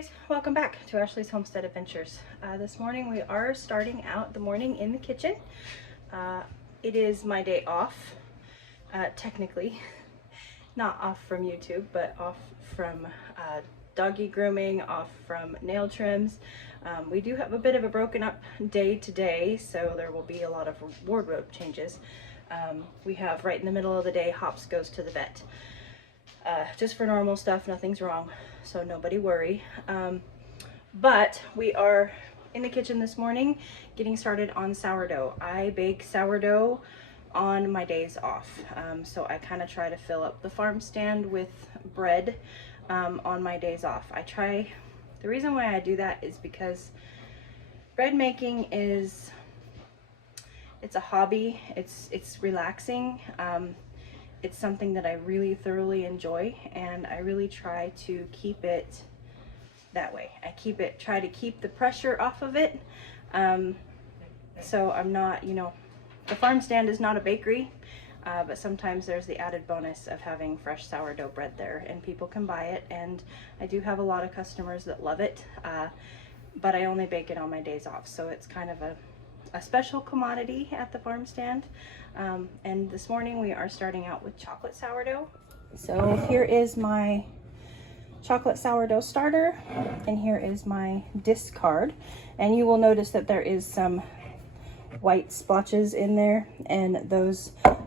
guys, welcome back to Ashley's Homestead Adventures. This morning we are starting out the morning in the kitchen. It is my day off, technically. Not off from YouTube, but off from doggy grooming, off from nail trims. We do have a bit of a broken up day today, so there will be a lot of wardrobe changes. We have right in the middle of the day, Hops goes to the vet. Just for normal stuff, nothing's wrong, so nobody worry. But we are in the kitchen this morning getting started on sourdough. I bake sourdough on my days off, so I kind of try to fill up the farm stand with bread on my days off. The reason why I do that is because bread making it's a hobby. It's relaxing. It's something that I really thoroughly enjoy, and I really try to keep it that way. Try to keep the pressure off of it. So I'm not, the farm stand is not a bakery, but sometimes there's the added bonus of having fresh sourdough bread there, and people can buy it, and I do have a lot of customers that love it, but I only bake it on my days off, so it's kind of a special commodity at the farm stand. And this morning we are starting out with chocolate sourdough. So here is my chocolate sourdough starter, and here is my discard, and you will notice that there is some white splotches in there, and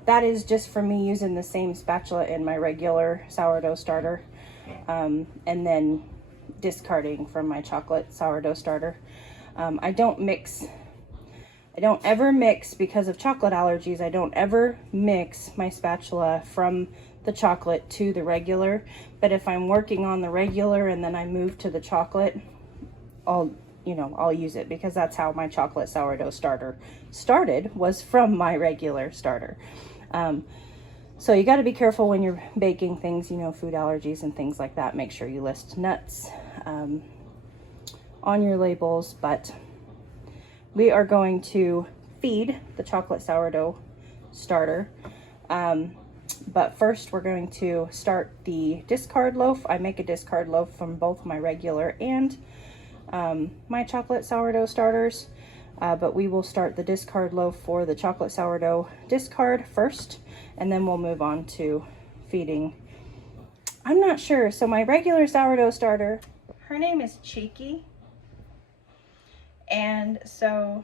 that is just from me using the same spatula in my regular sourdough starter, and then discarding from my chocolate sourdough starter. I don't ever mix, because of chocolate allergies, I don't ever mix my spatula from the chocolate to the regular. But if I'm working on the regular and then I move to the chocolate, I'll use it, because that's how my chocolate sourdough starter started, was from my regular starter. So you got to be careful when you're baking things, food allergies and things like that. Make sure you list nuts on your labels, but we are going to feed the chocolate sourdough starter. But first we're going to start the discard loaf. I make a discard loaf from both my regular and my chocolate sourdough starters. But we will start the discard loaf for the chocolate sourdough discard first, and then we'll move on to feeding. I'm not sure. So my regular sourdough starter, her name is Cheeky. And so,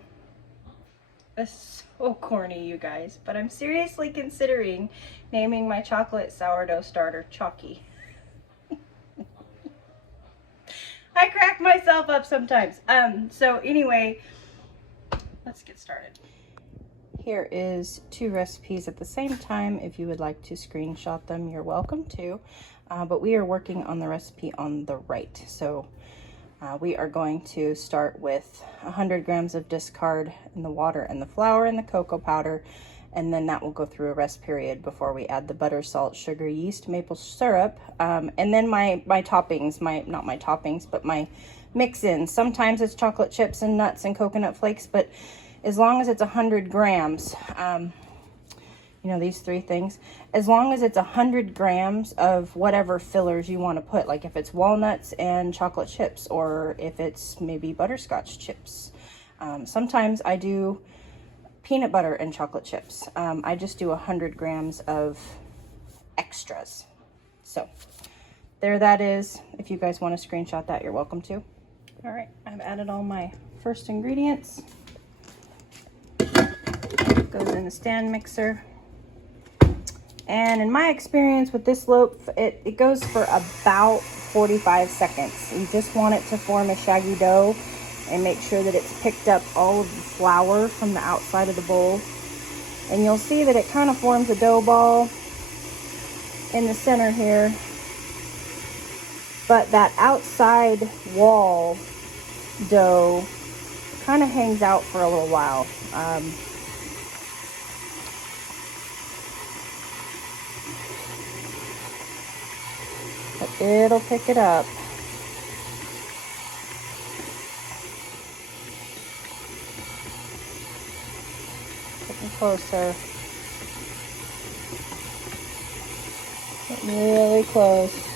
this is so corny, you guys, but I'm seriously considering naming my chocolate sourdough starter Chalky. I crack myself up sometimes. So anyway, let's get started. Here is 2 recipes at the same time. If you would like to screenshot them, you're welcome to. But we are working on the recipe on the right. So we are going to start with 100 grams of discard in the water and the flour and the cocoa powder, and then that will go through a rest period before we add the butter, salt, sugar, yeast, maple syrup, and then my toppings, not my toppings, but my mix-ins. Sometimes it's chocolate chips and nuts and coconut flakes, but as long as it's 100 grams, these 3 things, as long as it's 100 grams of whatever fillers you want to put, like if it's walnuts and chocolate chips, or if it's maybe butterscotch chips. Sometimes I do peanut butter and chocolate chips. I just do 100 grams of extras. So there that is. If you guys want to screenshot that, you're welcome to. All right, I've added all my first ingredients. Goes in the stand mixer. And in my experience with this loaf, it goes for about 45 seconds. You just want it to form a shaggy dough and make sure that it's picked up all of the flour from the outside of the bowl. And you'll see that it kind of forms a dough ball in the center here. But that outside wall dough kind of hangs out for a little while. But it'll pick it up. Getting closer. Getting really close.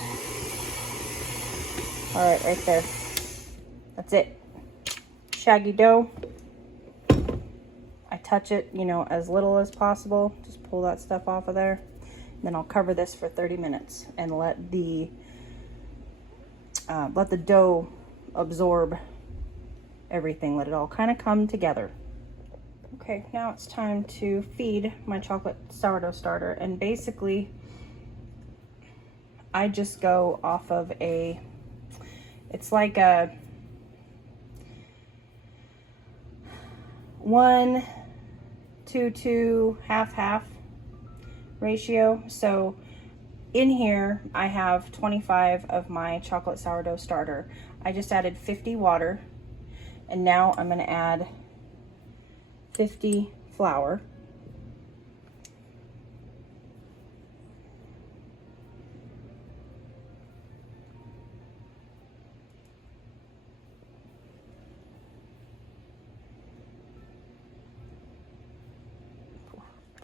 All right, right there. That's it. Shaggy dough. I touch it, you know, as little as possible. Just pull that stuff off of there. Then I'll cover this for 30 minutes and let the dough absorb everything. Let it all kind of come together. Okay, now it's time to feed my chocolate sourdough starter. And basically, I just go off of it's like a 1-2-2, half ratio. So in here I have 25 of my chocolate sourdough starter. I just added 50 water, and now I'm going to add 50 flour.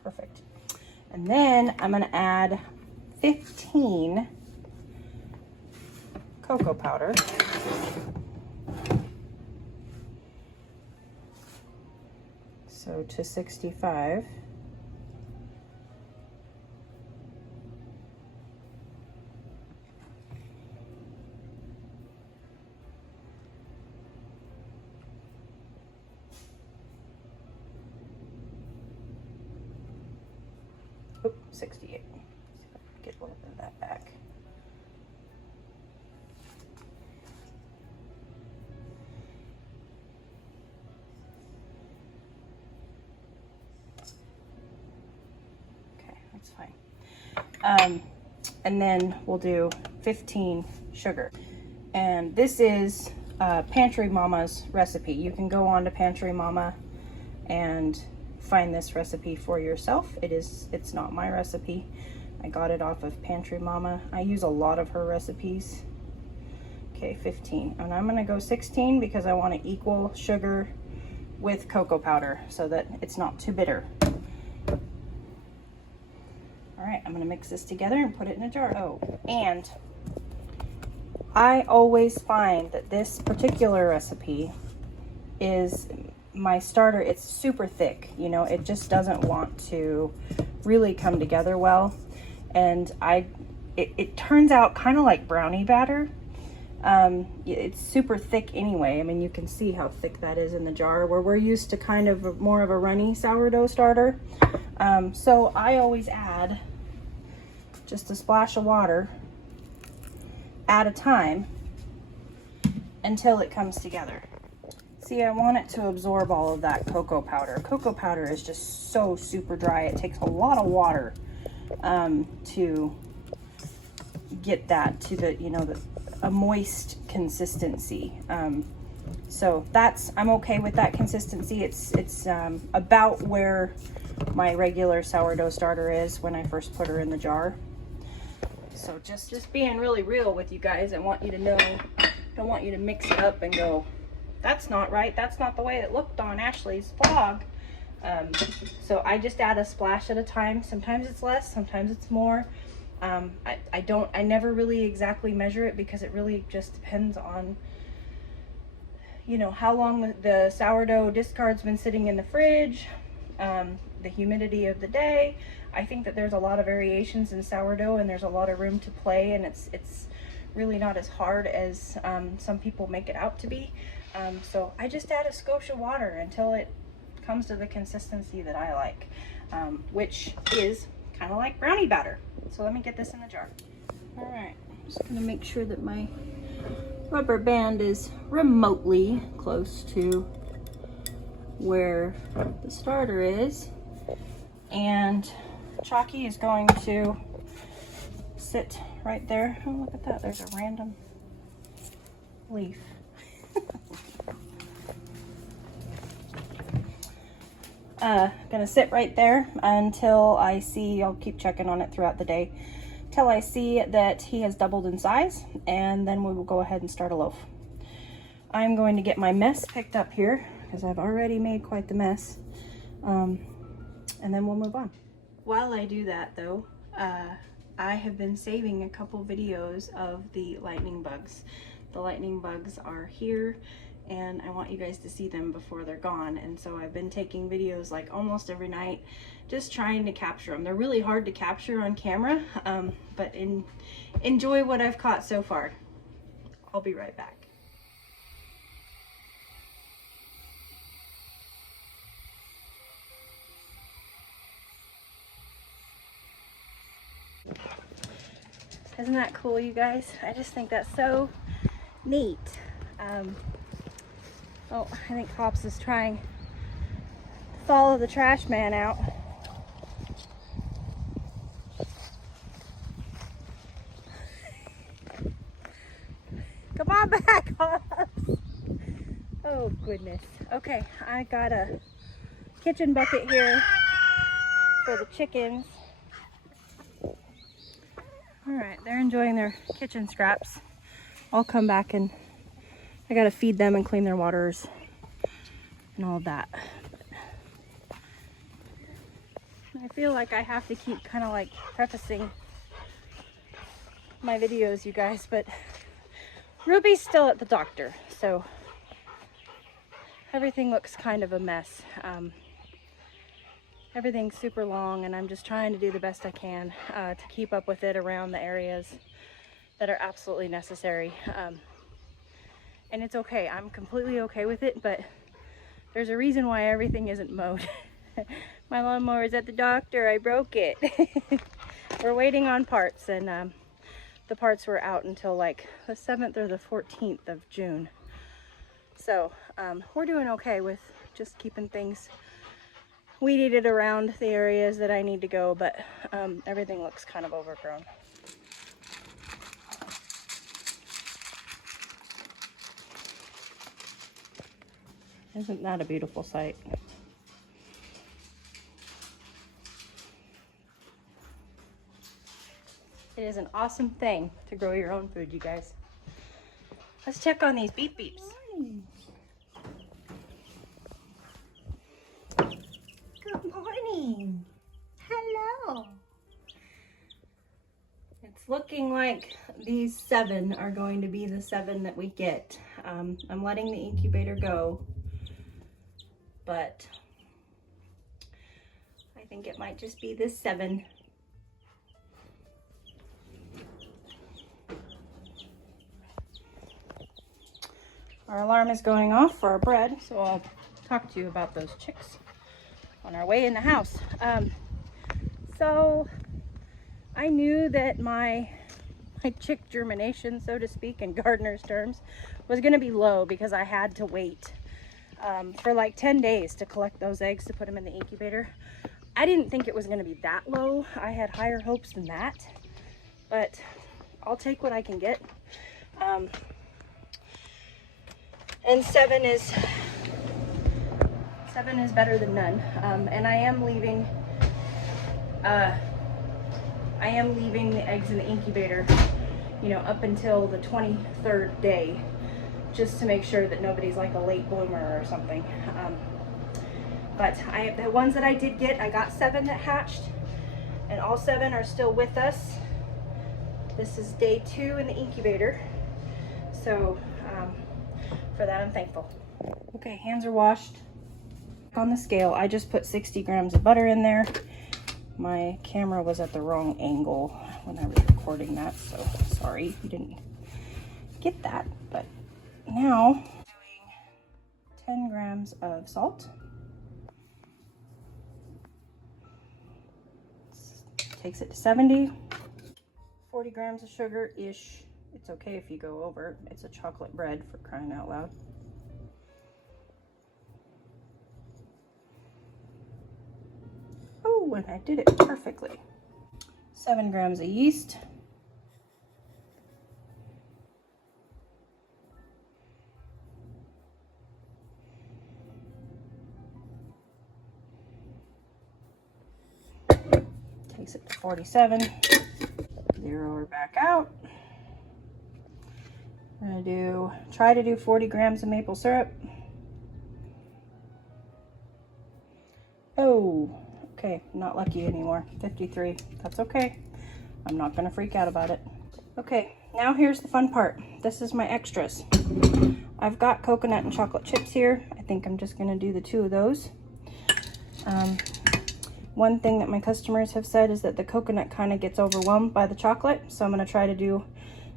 Perfect. And then I'm going to add 15 cocoa powder. So to 65. Oop, 68. Get a little bit of that back. Okay, that's fine. And then we'll do 15 sugar. And this is Pantry Mama's recipe. You can go on to Pantry Mama and find this recipe for yourself. It's not my recipe. I got it off of Pantry Mama. I use a lot of her recipes. Okay, 15. And I'm gonna go 16 because I want to equal sugar with cocoa powder so that it's not too bitter. All right, I'm gonna mix this together and put it in a jar. Oh, and I always find that this particular recipe is my starter. It's super thick, you know, it just doesn't want to really come together well. And it turns out kind of like brownie batter. It's super thick anyway. I mean, you can see how thick that is in the jar, where we're used to kind of more of a runny sourdough starter. So I always add just a splash of water at a time until it comes together. See, I want it to absorb all of that cocoa powder. Cocoa powder is just so super dry. It takes a lot of water to get that to the, you know, a moist consistency. So I'm okay with that consistency. It's about where my regular sourdough starter is when I first put her in the jar. So just being really real with you guys, I want you to know, I don't want you to mix it up and go, that's not right, that's not the way it looked on Ashley's vlog. So I just add a splash at a time. Sometimes it's less, sometimes it's more. I never really exactly measure it because it really just depends on, you know, how long the sourdough discard's been sitting in the fridge, the humidity of the day. I think that there's a lot of variations in sourdough, and there's a lot of room to play, and it's really not as hard as some people make it out to be. So I just add a skosh of water until it comes to the consistency that I like, which is kind of like brownie batter. So let me get this in the jar. All right, I'm just gonna make sure that my rubber band is remotely close to where the starter is, and Chalky is going to sit right there. Oh, look at that, there's a random leaf. Gonna sit right there until I see, I'll keep checking on it throughout the day, till I see that he has doubled in size, and then we will go ahead and start a loaf. I'm going to get my mess picked up here because I've already made quite the mess, and then we'll move on. While I do that though, I have been saving a couple videos of the lightning bugs. The lightning bugs are here, and I want you guys to see them before they're gone. And so I've been taking videos like almost every night, just trying to capture them. They're really hard to capture on camera, but enjoy what I've caught so far. I'll be right back. Isn't that cool, you guys? I just think that's so neat. Oh, I think Pops is trying to follow the trash man out. Come on back, Pops. Oh, goodness. Okay, I got a kitchen bucket here for the chickens. All right, they're enjoying their kitchen scraps. I'll come back and I gotta feed them and clean their waters and all of that. I feel like I have to keep kind of like prefacing my videos, you guys, but Ruby's still at the doctor, so everything looks kind of a mess. Everything's super long, and I'm just trying to do the best I can to keep up with it around the areas that are absolutely necessary. And it's okay. I'm completely okay with it, but there's a reason why everything isn't mowed. My lawnmower is at the doctor. I broke it. We're waiting on parts, and the parts were out until like the 7th or the 14th of June. So we're doing okay with just keeping things weeded around the areas that I need to go, but everything looks kind of overgrown. Isn't that a beautiful sight? It is an awesome thing to grow your own food, you guys. Let's check on these beep beeps. Good morning. Hello. It's looking like these 7 are going to be the 7 that we get. I'm letting the incubator go, but I think it might just be this 7. Our alarm is going off for our bread, so I'll talk to you about those chicks on our way in the house. So I knew that my chick germination, so to speak, in gardener's terms, was going to be low because I had to wait for like 10 days to collect those eggs to put them in the incubator. I didn't think it was going to be that low. I had higher hopes than that, but I'll take what I can get. And 7 is better than none. And I am leaving the eggs in the incubator, you know, up until the 23rd day, just to make sure that nobody's like a late bloomer or something. But the ones that I did get, I got 7 that hatched, and all 7 are still with us. This is day 2 in the incubator, so for that I'm thankful. Okay, hands are washed. On the scale, I just put 60 grams of butter in there. My camera was at the wrong angle when I was recording that, so sorry you didn't get that. But now, doing 10 grams of salt. Takes it to 70. 40 grams of sugar-ish. It's okay if you go over. It's a chocolate bread, for crying out loud. Oh, and I did it perfectly. 7 grams of yeast. Takes it to 47. Zero her back out. I'm gonna try to do 40 grams of maple syrup. Oh, okay, not lucky anymore. 53, that's okay. I'm not gonna freak out about it. Okay, now here's the fun part. This is my extras. I've got coconut and chocolate chips here. I think I'm just gonna do the 2 of those. One thing that my customers have said is that the coconut kind of gets overwhelmed by the chocolate, so I'm gonna try to do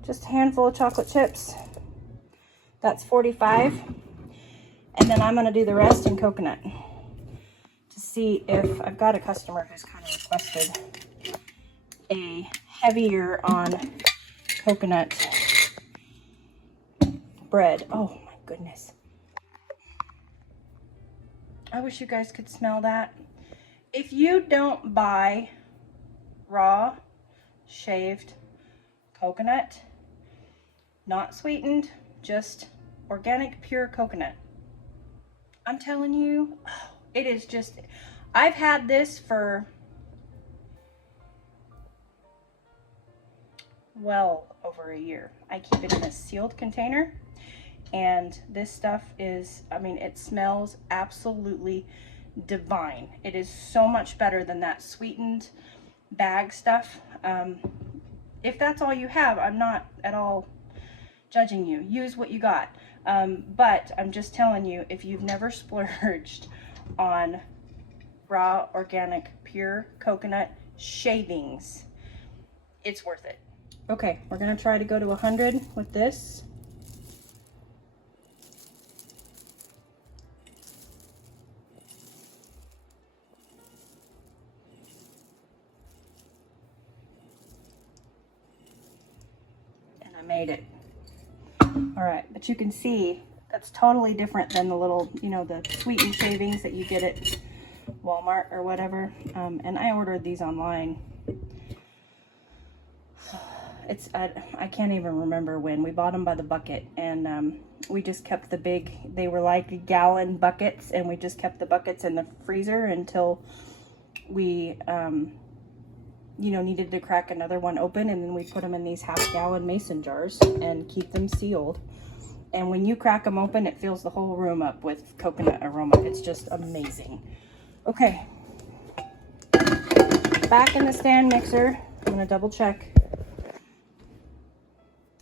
just a handful of chocolate chips. That's 45. And then I'm gonna do the rest in coconut to see if I've got a customer who's kind of requested a heavier on coconut bread. Oh my goodness. I wish you guys could smell that. If you don't buy raw shaved coconut, not sweetened, just organic pure coconut, I'm telling you, it is just, I've had this for well over a year. I keep it in a sealed container, and this stuff is, I mean, it smells absolutely divine. It is so much better than that sweetened bag stuff. If that's all you have, I'm not at all judging you. Use what you got. But I'm just telling you, if you've never splurged on raw, organic, pure coconut shavings, it's worth it. Okay, we're gonna try to go to 100 with this. And I made it. All right, but you can see that's totally different than the little, you know, the sweetened shavings that you get at Walmart or whatever. And I ordered these online. It's, I can't even remember when. We bought them by the bucket, and we just kept the big, they were like gallon buckets, and we just kept the buckets in the freezer until we, you know, needed to crack another one open, and then we put them in these half-gallon mason jars and keep them sealed. And when you crack them open, it fills the whole room up with coconut aroma. It's just amazing. Okay, back in the stand mixer. I'm gonna double check.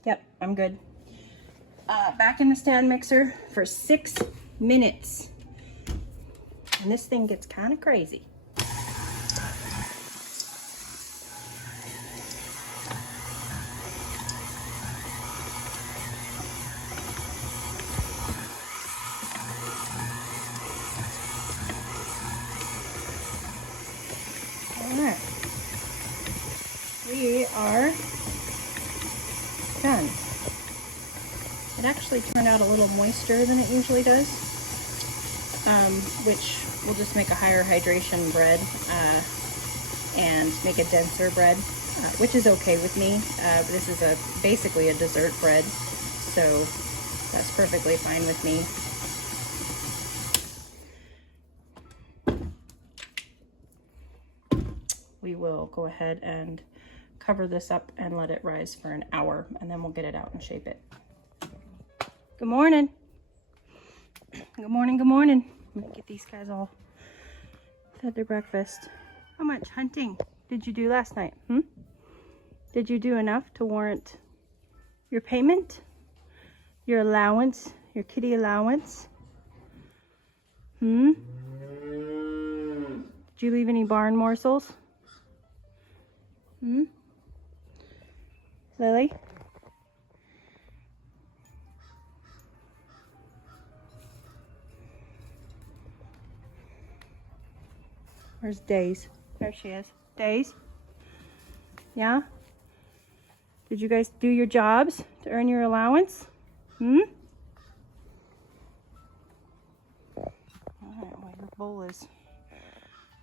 Yep, I'm good. Back in the stand mixer for 6 minutes. And this thing gets kind of crazy. Alright. We are done. It actually turned out a little moister than it usually does, which will just make a higher hydration bread and make a denser bread, which is okay with me. This is basically a dessert bread, so that's perfectly fine with me. We will go ahead and cover this up and let it rise for an hour, and then we'll get it out and shape it. Good morning. Good morning, good morning. Let me get these guys all fed their breakfast. How much hunting did you do last night? Did you do enough to warrant your payment? Your allowance? Your kitty allowance? Did you leave any barn morsels? Lily? Where's Days? There she is. Days? Yeah? Did you guys do your jobs to earn your allowance? Alright, well, your bowl is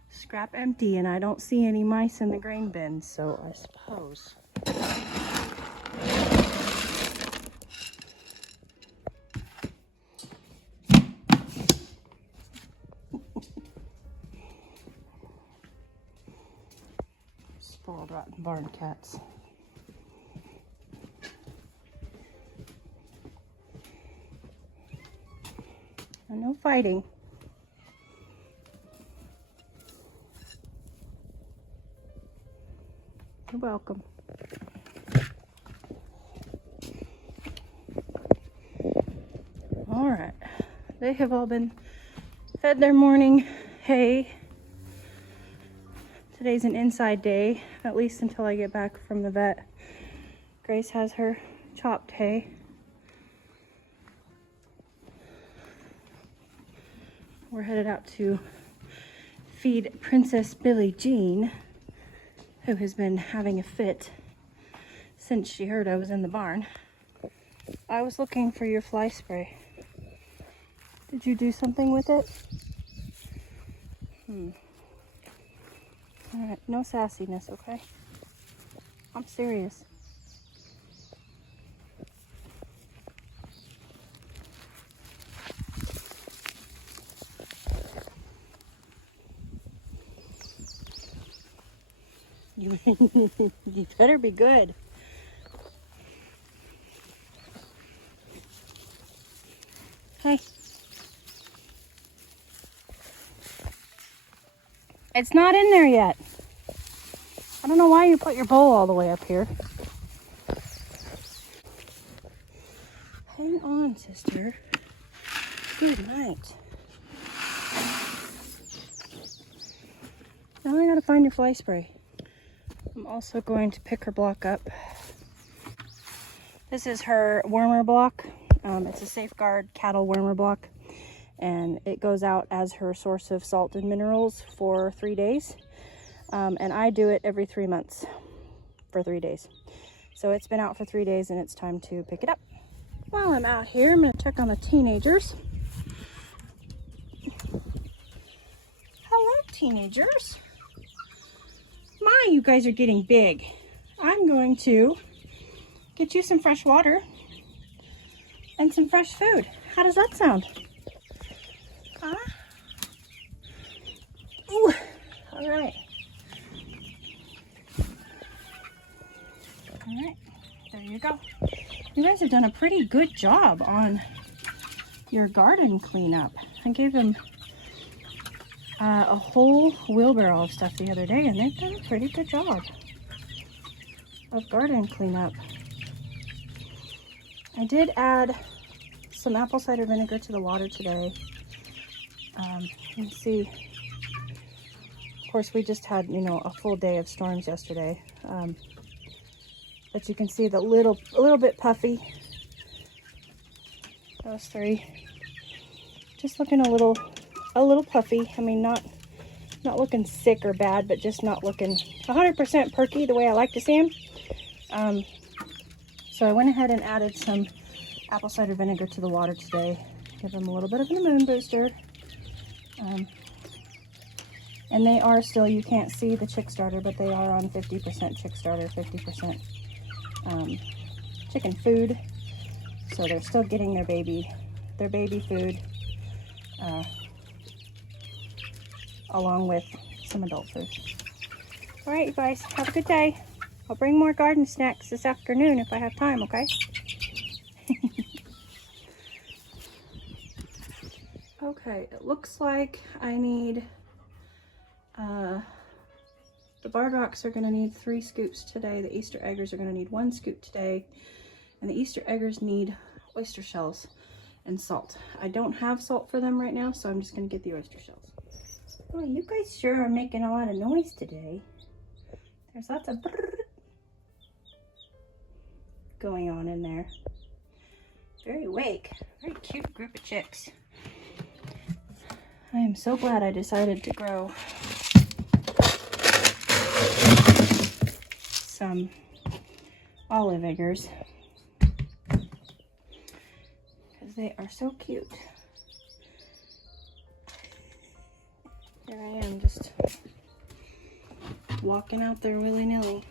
scrap empty, and I don't see any mice in the grain bin, so I suppose. Spoiled, rotten barn cats. And no fighting. You're welcome. They have all been fed their morning hay. Today's an inside day, at least until I get back from the vet. Grace has her chopped hay. We're headed out to feed Princess Billie Jean, who has been having a fit since she heard I was in the barn. I was looking for your fly spray. Did you do something with it? Alright, no sassiness, okay? I'm serious. You better be good. Hey. It's not in there yet. I don't know why you put your bowl all the way up here. Hang on, sister. Good night. Now I gotta find your fly spray. I'm also going to pick her block up. This is her wormer block. It's a Safeguard cattle wormer block, and it goes out as her source of salt and minerals for 3 days. And I do it every 3 months for 3 days. So it's been out for 3 days and it's time to pick it up. While I'm out here, I'm gonna check on the teenagers. Hello, teenagers. My, you guys are getting big. I'm going to get you some fresh water and some fresh food. How does that sound? Huh? Ooh, all right. All right, there you go. You guys have done a pretty good job on your garden cleanup. I gave them a whole wheelbarrow of stuff the other day, and they've done a pretty good job of garden cleanup. I did add some apple cider vinegar to the water today. Let's see. Of course, we just had, you know, a full day of storms yesterday. But you can see a little bit puffy. Those three. Just looking a little puffy. I mean, not looking sick or bad, but just not looking 100% perky the way I like to see them. So I went ahead and added some apple cider vinegar to the water today. Give them a little bit of an immune booster. And they are still, you can't see the chick starter, but they are on 50% chick starter, 50% chicken food. So they're still getting their baby food, along with some adult food. All right, you guys, have a good day. I'll bring more garden snacks this afternoon if I have time, okay? Okay, it looks like I need, the Bardocks are gonna need 3 scoops today. The Easter eggers are gonna need 1 scoop today. And the Easter eggers need oyster shells and salt. I don't have salt for them right now, so I'm just gonna get the oyster shells. Oh, you guys sure are making a lot of noise today. There's lots of going on in there. Very awake. Very cute group of chicks. I am so glad I decided to grow some olive eggers, because they are so cute. Here I am, just walking out there willy-nilly.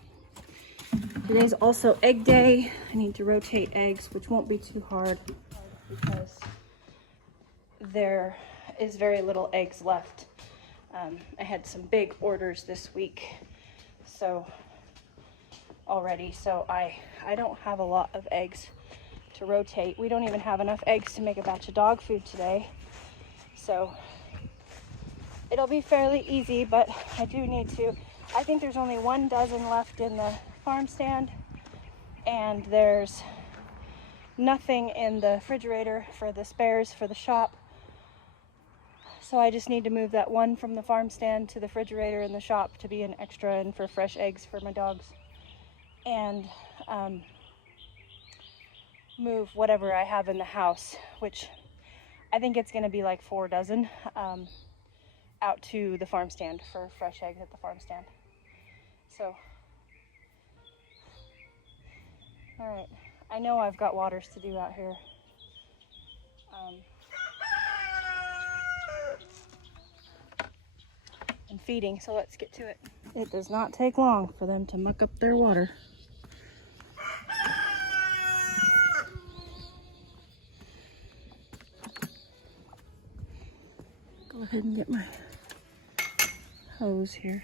Today's also egg day. I need to rotate eggs, which won't be too hard because there is very little eggs left. I had some big orders this week, so I don't have a lot of eggs to rotate. We don't even have enough eggs to make a batch of dog food today, so it'll be fairly easy, but I do need to. I think there's only 1 dozen left in the farm stand, and there's nothing in the refrigerator for the spares for the shop. So I just need to move that one from the farm stand to the refrigerator in the shop to be an extra and for fresh eggs for my dogs. And move whatever I have in the house, which I think it's going to be like 4 dozen, out to the farm stand for fresh eggs at the farm stand. So, all right. I know I've got waters to do out here. And feeding, so let's get to it. It does not take long for them to muck up their water. Go ahead and get my hose here.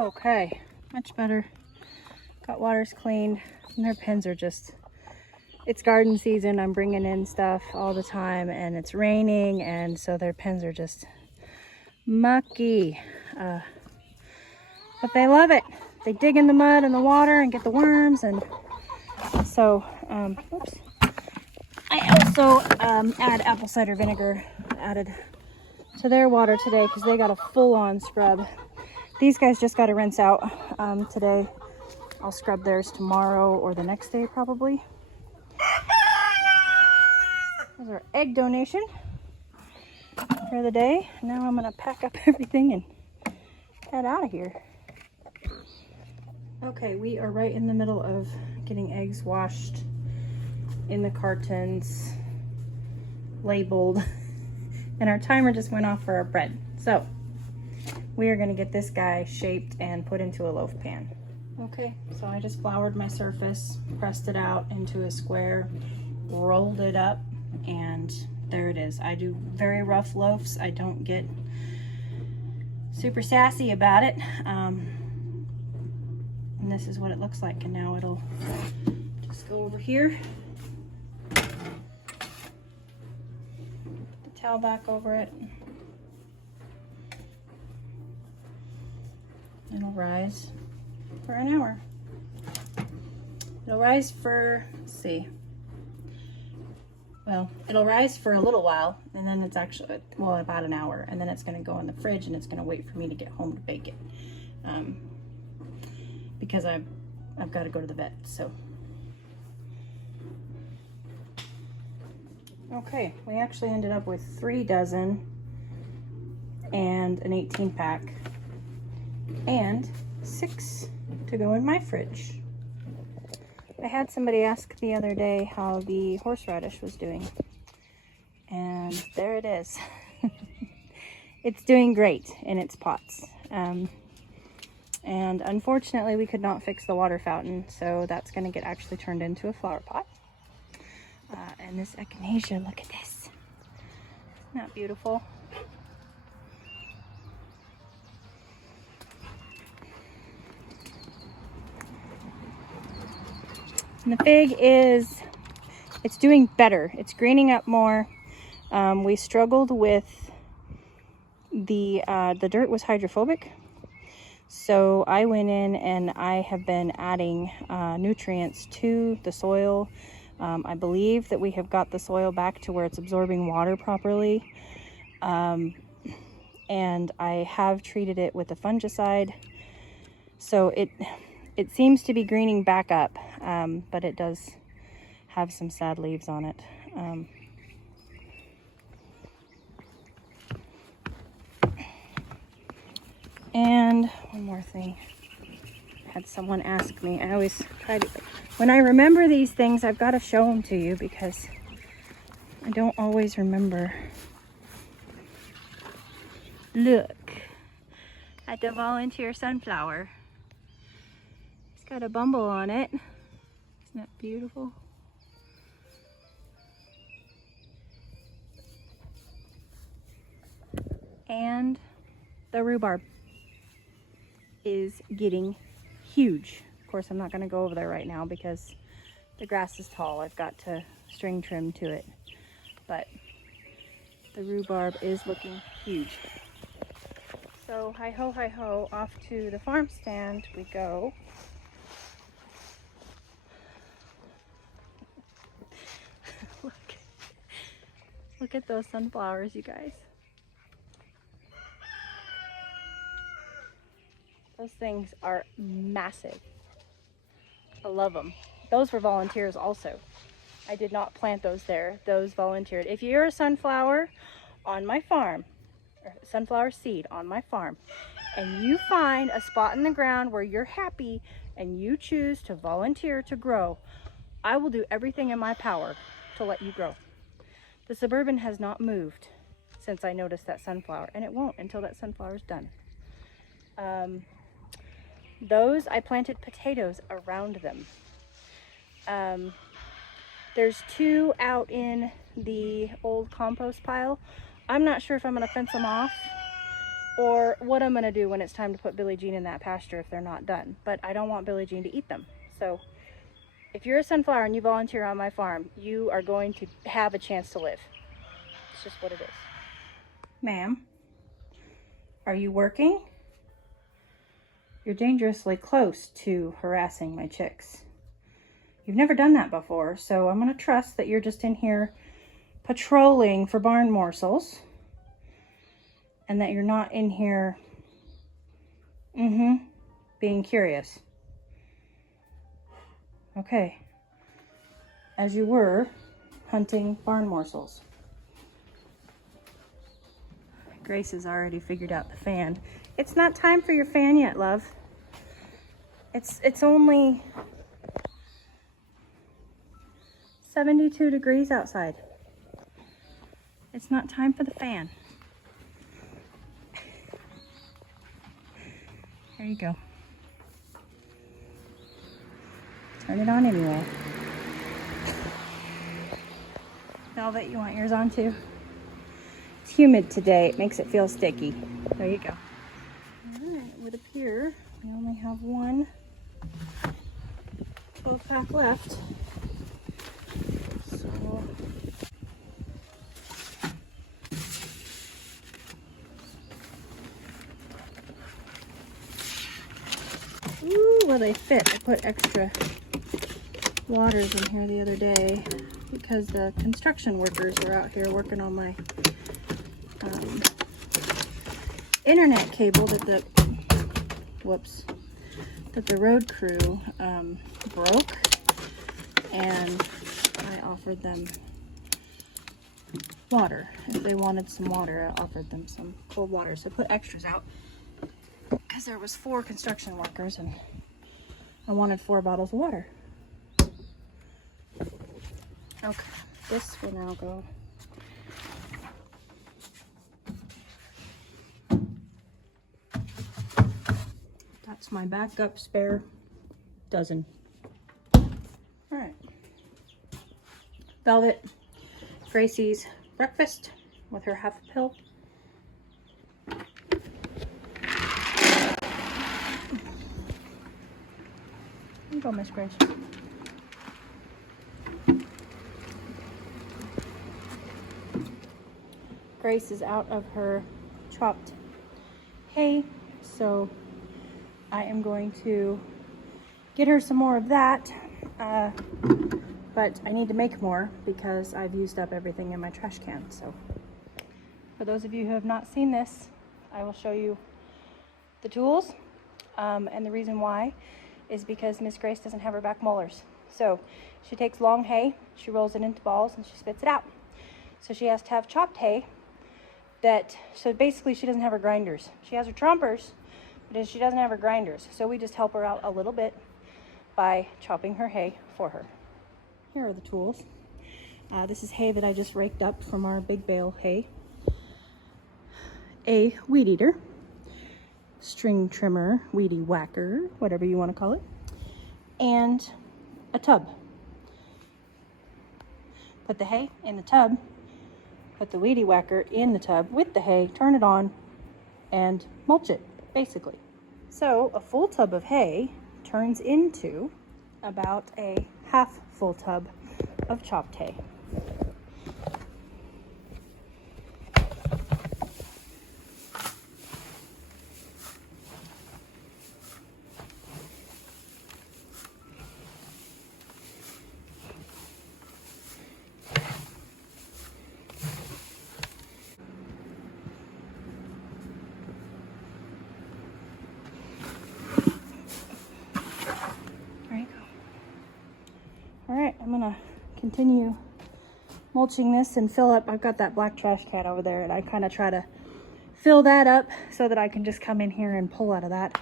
Okay, much better. Got waters cleaned, and their pens are just, it's garden season. I'm bringing in stuff all the time, and it's raining, and so their pens are just mucky. But they love it. They dig in the mud and the water and get the worms, and so, oops. I also add apple cider vinegar added to their water today because they got a full-on scrub. These guys just got to rinse out today. I'll scrub theirs tomorrow or the next day probably. There's our egg donation for the day. Now I'm going to pack up everything and head out of here. Okay, we are right in the middle of getting eggs washed in the cartons, labeled, and our timer just went off for our bread. So we are going to get this guy shaped and put into a loaf pan. Okay, so I just floured my surface, pressed it out into a square, rolled it up, and there it is. I do very rough loaves. I don't get super sassy about it. And this is what it looks like. And now it'll just go over here. Put the towel back over it. It'll rise for an hour. It'll rise for, let's see. Well, it'll rise for a little while, and then it's actually, well, about an hour, and then it's going to go in the fridge, and it's going to wait for me to get home to bake it, because I've got to go to the vet. So, okay, we actually ended up with 3 dozen and an 18-pack, and 6 to go in my fridge. I had somebody ask the other day how the horseradish was doing, and there it is. It's doing great in its pots, and unfortunately we could not fix the water fountain, so that's going to get actually turned into a flower pot. And this echinacea, look at this. Isn't that beautiful? And the fig is, it's doing better. It's greening up more. We struggled with the dirt was hydrophobic. So I went in and I have been adding nutrients to the soil. I believe that we have got the soil back to where it's absorbing water properly. And I have treated it with a fungicide. So it seems to be greening back up, but it does have some sad leaves on it. And one more thing. I had someone ask me, I always try to, when I remember these things, I've got to show them to you because I don't always remember. Look at the volunteer sunflower. Got a bumble on it. Isn't that beautiful? And the rhubarb is getting huge. Of course, I'm not going to go over there right now because the grass is tall. I've got to string trim to it. But the rhubarb is looking huge. So hi ho, off to the farm stand we go. Look at those sunflowers, you guys. Those things are massive. I love them. Those were volunteers also. I did not plant those there. Those volunteered. If you're a sunflower on my farm, or sunflower seed on my farm, and you find a spot in the ground where you're happy and you choose to volunteer to grow, I will do everything in my power to let you grow. The Suburban has not moved since I noticed that sunflower, and it won't until that sunflower's done. Those, I planted potatoes around them. There's two out in the old compost pile. I'm not sure if I'm gonna fence them off or what I'm gonna do when it's time to put Billie Jean in that pasture if they're not done. But I don't want Billie Jean to eat them. So if you're a sunflower and you volunteer on my farm, you are going to have a chance to live. It's just what it is. Ma'am, are you working? You're dangerously close to harassing my chicks. You've never done that before, so I'm gonna trust that you're just in here patrolling for barn morsels and that you're not in here being curious. Okay. As you were hunting barn morsels. Grace has already figured out the fan. It's not time for your fan yet, love. It's only 72 degrees outside. It's not time for the fan. There you go. Turn it on anyway. Velvet, you want yours on too? It's humid today. It makes it feel sticky. There you go. Alright, it would appear we only have one 12-pack left. So ooh, well they fit. I put extra waters in here the other day because the construction workers were out here working on my internet cable that the road crew broke, and I offered them water. If they wanted some water, I offered them some cold water. So I put extras out because there was 4 construction workers and I wanted 4 bottles of water. Okay, this will now go. That's my backup spare dozen. All right. Velvet, Gracie's breakfast with her half a pill. Here you go, Miss Grace. Grace is out of her chopped hay, so I am going to get her some more of that, but I need to make more because I've used up everything in my trash can. So for those of you who have not seen this, I will show you the tools, and the reason why is because Miss Grace doesn't have her back molars. So she takes long hay, she rolls it into balls, and she spits it out. So she has to have chopped hay so basically she doesn't have her grinders. She has her trompers, but she doesn't have her grinders. So we just help her out a little bit by chopping her hay for her. Here are the tools. This is hay that I just raked up from our big bale hay. A weed eater, string trimmer, weedy whacker, whatever you want to call it, and a tub. Put the hay in the tub, put the weedy whacker in the tub with the hay, turn it on, and mulch it, basically. So a full tub of hay turns into about a half full tub of chopped hay. continue mulching this and fill up. I've got that black trash can over there, and I kind of try to fill that up so that I can just come in here and pull out of that.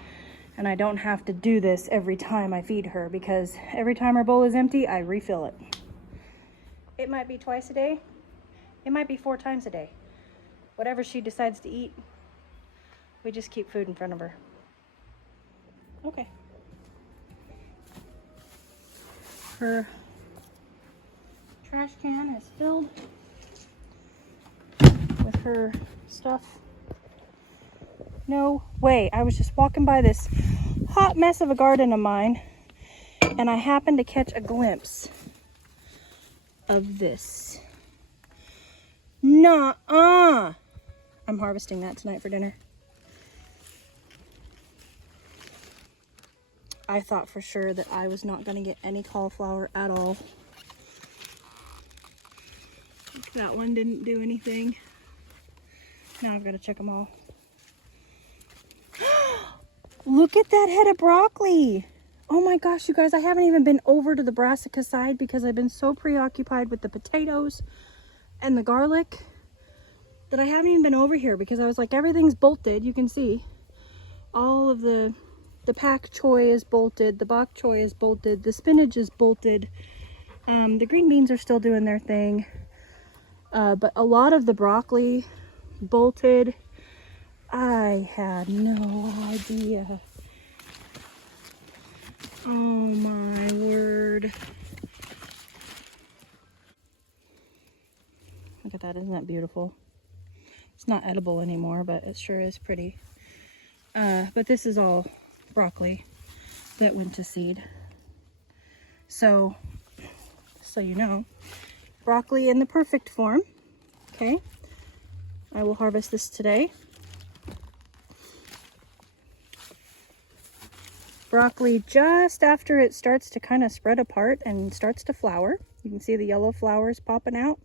And I don't have to do this every time I feed her, because every time her bowl is empty, I refill it. It might be twice a day. It might be 4 times a day. Whatever she decides to eat, we just keep food in front of her. Okay. Her trash can is filled with her stuff. No way. I was just walking by this hot mess of a garden of mine, and I happened to catch a glimpse of this. Nuh-uh. I'm harvesting that tonight for dinner. I thought for sure that I was not going to get any cauliflower at all. That one didn't do anything. Now I've got to check them all. Look at that head of broccoli. Oh my gosh, you guys, I haven't even been over to the brassica side because I've been so preoccupied with the potatoes and the garlic that I haven't even been over here, because I was like, everything's bolted. You can see all of the pak choy is bolted, the bok choy is bolted, the spinach is bolted, the green beans are still doing their thing, but a lot of the broccoli bolted. I had no idea. Oh my word. Look at that, isn't that beautiful? It's not edible anymore, but it sure is pretty. But this is all broccoli that went to seed. So you know, broccoli in the perfect form. Okay, I will harvest this today. Broccoli just after it starts to kind of spread apart and starts to flower. You can see the yellow flowers popping out.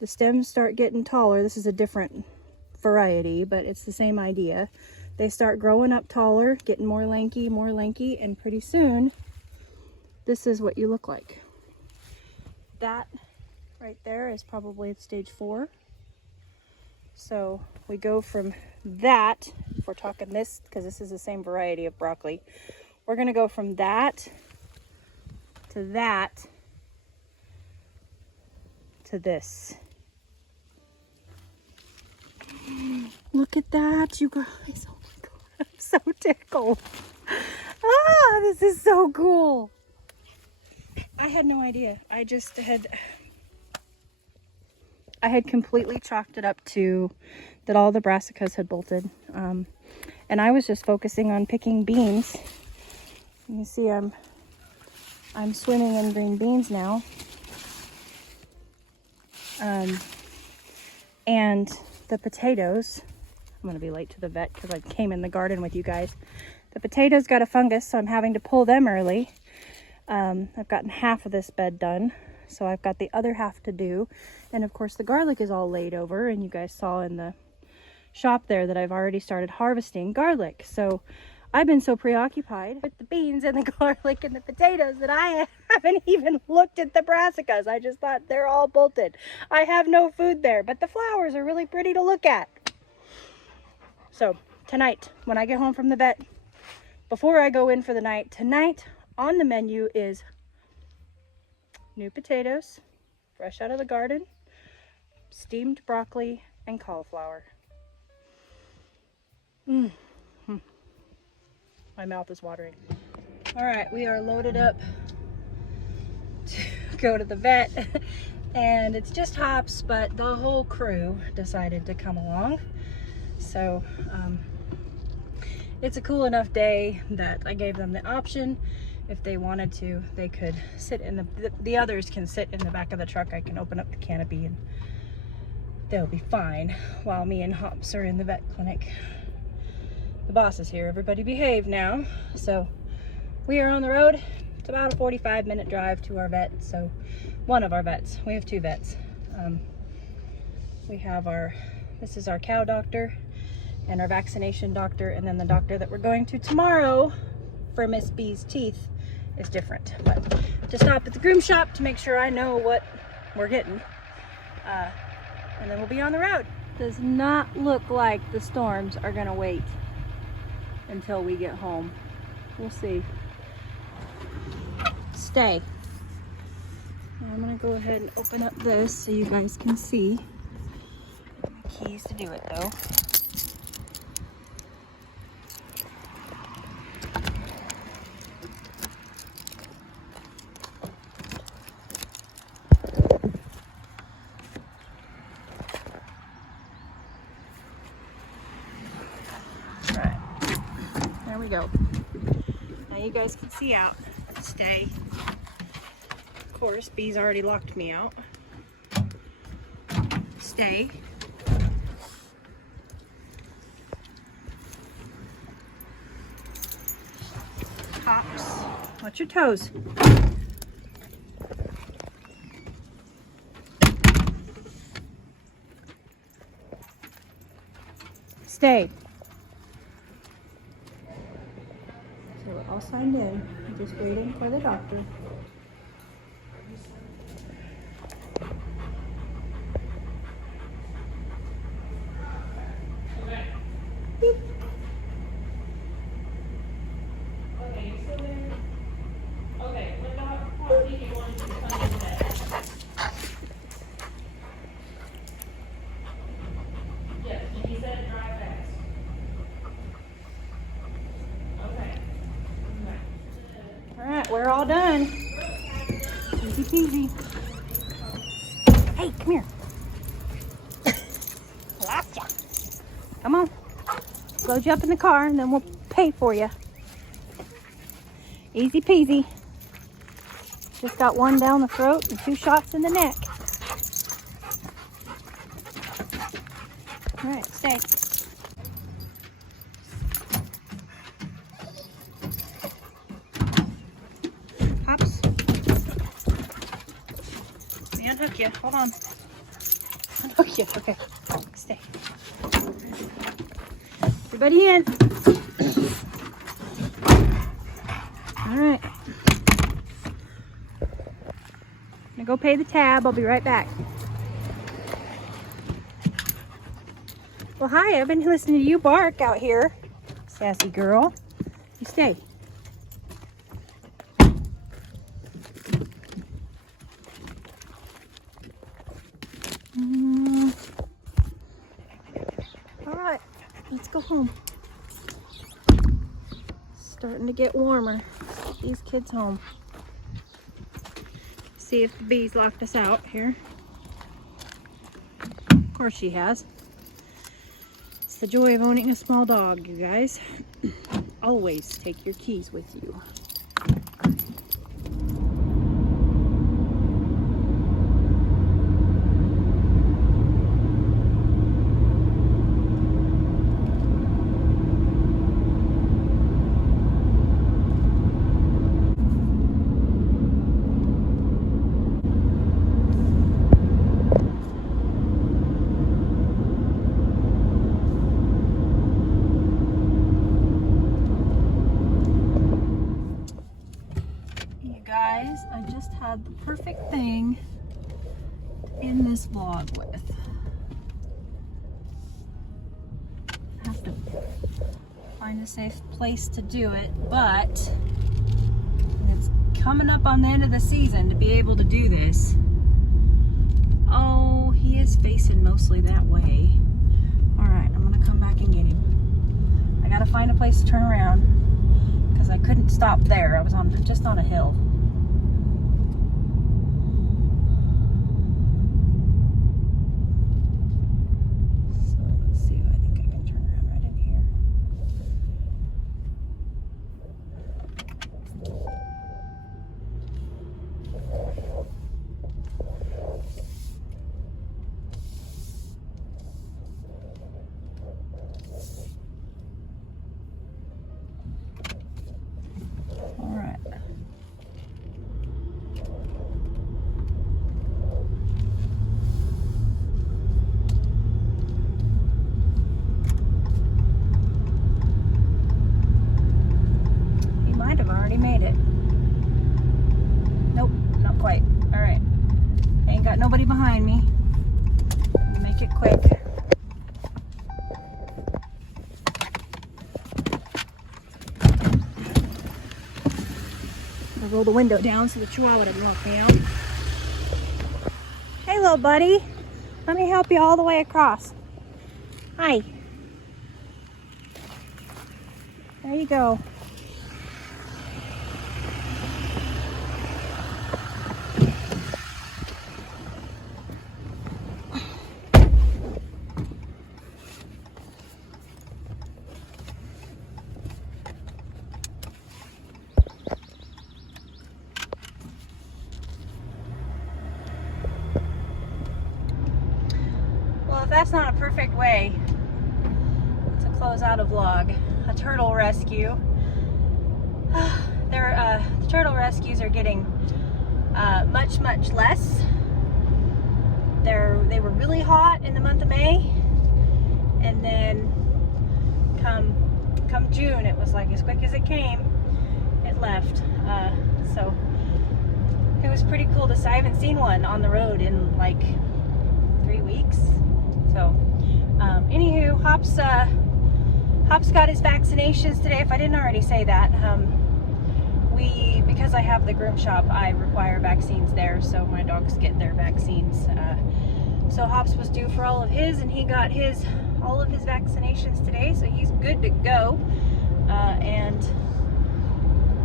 The stems start getting taller. This is a different variety, but it's the same idea. They start growing up taller, getting more lanky, and pretty soon this is what you look like. That right there is probably stage 4. So we go from that, if we're talking this, because this is the same variety of broccoli, we're going to go from that to that to this. Look at that, you guys. Oh my god, I'm so tickled. Ah, this is so cool. I had no idea. I had completely chalked it up to that all the brassicas had bolted. And I was just focusing on picking beans. You see I'm swimming in green beans now. And the potatoes, I'm gonna be late to the vet because I came in the garden with you guys. The potatoes got a fungus, so I'm having to pull them early. I've gotten half of this bed done, so I've got the other half to do. And of course the garlic is all laid over, and you guys saw in the shop there that I've already started harvesting garlic. So I've been so preoccupied with the beans and the garlic and the potatoes that I haven't even looked at the brassicas. I just thought they're all bolted. I have no food there, but the flowers are really pretty to look at. So tonight, when I get home from the vet, before I go in for the night, tonight on the menu is new potatoes, fresh out of the garden, steamed broccoli, and cauliflower. My mouth is watering. All right, we are loaded up to go to the vet, and it's just Hops, but the whole crew decided to come along. So it's a cool enough day that I gave them the option. If they wanted to, they could sit in the others can sit in the back of the truck. I can open up the canopy and they'll be fine while me and Hops are in the vet clinic. The boss is here. Everybody behave now. So we are on the road. It's about a 45-minute drive to our vet. So one of our vets. We have 2 vets. We have this is our cow doctor and our vaccination doctor, and then the doctor that we're going to tomorrow for Miss B's teeth is different. But to stop at the groom shop to make sure I know what we're getting. And then we'll be on the road. Does not look like the storms are gonna wait until we get home. We'll see. Stay. I'm gonna go ahead and open up this so you guys can see. My keys to do it though. There we go. Now you guys can see out. Stay. Of course, B's already locked me out. Stay. Hops. Watch your toes. Stay. So we're all signed in. I'm just waiting for the doctor. Beep. Okay, you still there? Okay, what dog do you want to come in today? Yes, and he said drive fast. Okay. All right, we're all done. Easy peasy. Hey, come here. Gotcha. Come on. Load you up in the car and then we'll pay for you. Easy peasy. Just got one down the throat and 2 shots in the neck. All right, stay. Hops. Let me unhook you. Hold on. Unhook you. Okay. Stay. Everybody in. All right. I'm gonna go pay the tab. I'll be right back. Well, hi. I've been listening to you bark out here. Sassy girl. You stay. All right. Let's go home. Starting to get warmer. Let's get these kids home. See if the bees locked us out here. Of course she has. It's the joy of owning a small dog, you guys. Always take your keys with you. I just had the perfect thing in this vlog with. I have to find a safe place to do it, but it's coming up on the end of the season to be able to do this. Oh, he is facing mostly that way. All right, I'm gonna come back and get him. I gotta find a place to turn around because I couldn't stop there. I was just on a hill. nobody behind me. Make it quick. I'll roll the window down so the chihuahua doesn't lock me out. Hey, little buddy. Let me help you all the way across. Hi. There you go. Well, if that's not a perfect way to close out a vlog, a turtle rescue. The turtle rescues are getting much less. They were really hot in the month of May, and then come June, it was like as quick as it came, it left. So it was pretty cool to see. I haven't seen one on the road in like 3 weeks. So, anywho, Hop's got his vaccinations today. If I didn't already say that, because I have the groom shop, I require vaccines there, so my dogs get their vaccines. So Hops was due for all of his, and he got all of his vaccinations today, so he's good to go. And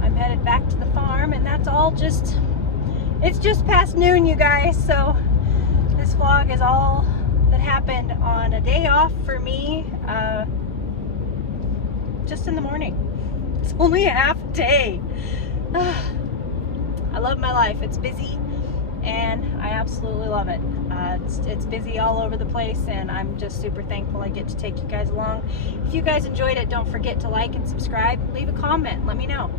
I'm headed back to the farm, and that's all it's just past noon, you guys, so this vlog is all that happened on a day off for me, just in the morning. It's only a half day. I love my life. It's busy, and I absolutely love it. It's busy all over the place, and I'm just super thankful I get to take you guys along. If you guys enjoyed it, don't forget to like and subscribe. Leave a comment. Let me know.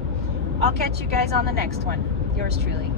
I'll catch you guys on the next one. Yours truly.